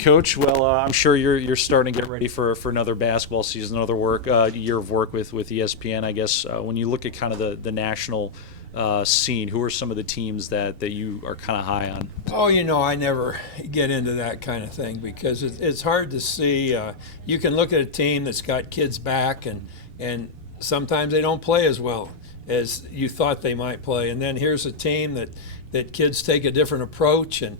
Coach, well, I'm sure you're starting to get ready for another basketball season, another year of work with ESPN. I guess when you look at kind of the national scene, who are some of the teams that you are kind of high on? Oh, I never get into that kind of thing because it's hard to see. You can look at a team that's got kids back, and sometimes they don't play as well as you thought they might play. And then here's a team that kids take a different approach, and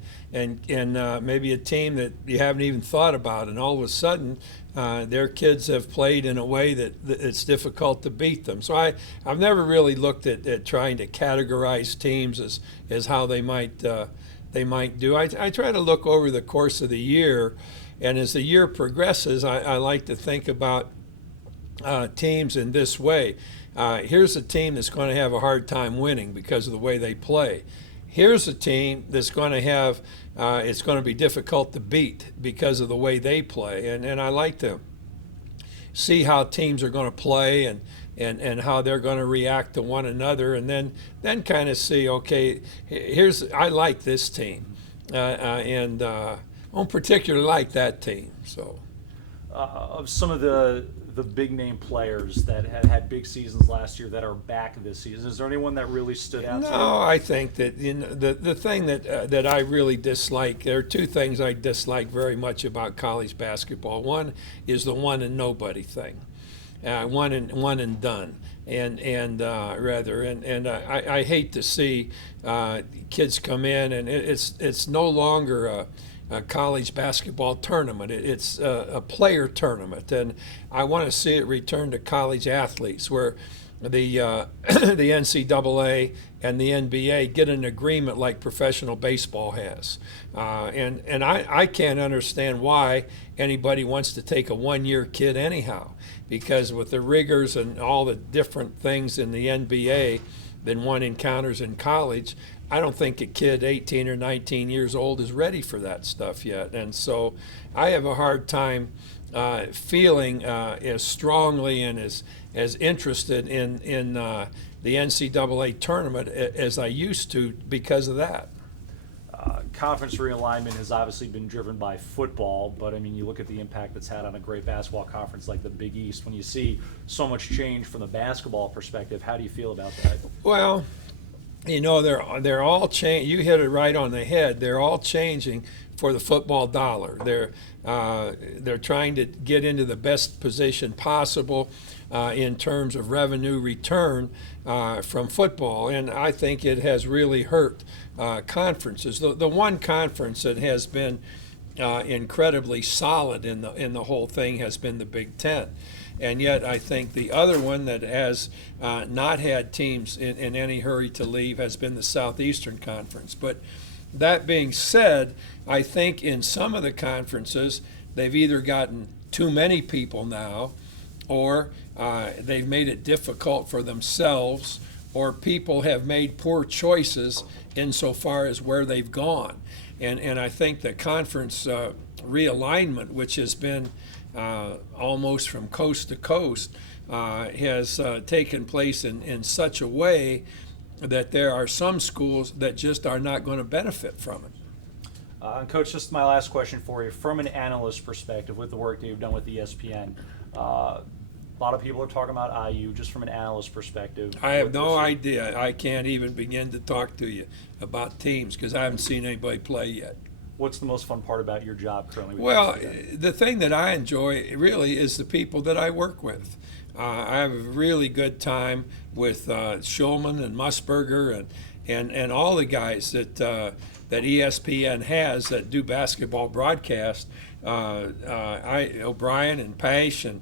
maybe a team that you haven't even thought about, and all of a sudden their kids have played in a way that it's difficult to beat them. So I've never really looked at trying to categorize teams as how they might do. I try to look over the course of the year, and as the year progresses, I like to think about teams in this way. Here's a team that's going to have a hard time winning because of the way they play. Here's a team that's going to have it's going to be difficult to beat because of the way they play, and I like to see how teams are going to play and how they're going to react to one another, and then kind of see, okay, I like this team, and I don't particularly like that team. So Of some of the big name players that had big seasons last year that are back this season, is there anyone that really stood out to you? no, I think that the thing that I really dislike. There are two things I dislike very much about college basketball. One is the one and nobody thing, one and done, and I hate to see kids come in, and it's no longer a college basketball tournament. It's a player tournament, and I want to see it return to college athletes, where the the NCAA and the NBA get an agreement like professional baseball has, and I can't understand why anybody wants to take a one-year kid anyhow, because with the rigors and all the different things in the NBA than one encounters in college, I don't think a kid 18 or 19 years old is ready for that stuff yet. And so I have a hard time feeling as strongly and as interested in the NCAA tournament as I used to because of that. Conference realignment has obviously been driven by football, but I mean, you look at the impact it's had on a great basketball conference like the Big East. When you see so much change from the basketball perspective, how do you feel about that? Well, they're all changing. You hit it right on the head. They're all changing for the football dollar. They're trying to get into the best position possible in terms of revenue return from football, and I think it has really hurt conferences. The one conference that has been incredibly solid in the whole thing has been the Big Ten. And yet I think the other one that has not had teams in any hurry to leave has been the Southeastern Conference. But that being said, I think in some of the conferences they've either gotten too many people now, or they've made it difficult for themselves, or people have made poor choices insofar as where they've gone. And I think the conference realignment, which has been almost from coast to coast, has taken place in such a way that there are some schools that just are not going to benefit from it. And Coach, just my last question for you. From an analyst perspective, with the work that you've done with ESPN, a lot of people are talking about IU. Just from an analyst perspective, I have no idea. I can't even begin to talk to you about teams because I haven't seen anybody play yet. What's the most fun part about your job currently? Well, the thing that I enjoy really is the people that I work with. I have a really good time with Schulman and Musburger and all the guys that ESPN has that do basketball broadcast. O'Brien and Pash and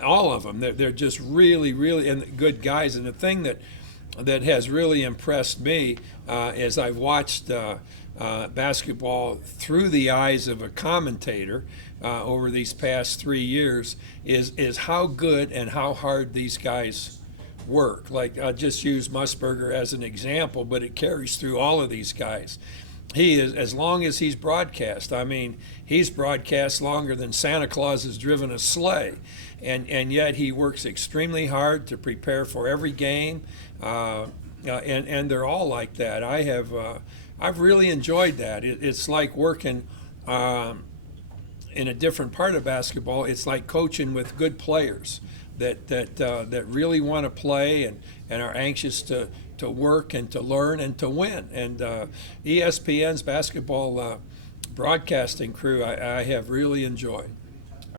all of them. They're just really good guys. And the thing that has really impressed me as I've watched basketball through the eyes of a commentator over these past 3 years is how good and how hard these guys work. Like, I'll just use Musburger as an example, but it carries through all of these guys. He is, as long as he's broadcast, I mean, he's broadcast longer than Santa Claus has driven a sleigh. And yet he works extremely hard to prepare for every game. And they're all like that. I have I've really enjoyed that. It's like working in a different part of basketball. It's like coaching with good players that really want to play and are anxious to work and to learn and to win. And ESPN's basketball broadcasting crew, I have really enjoyed.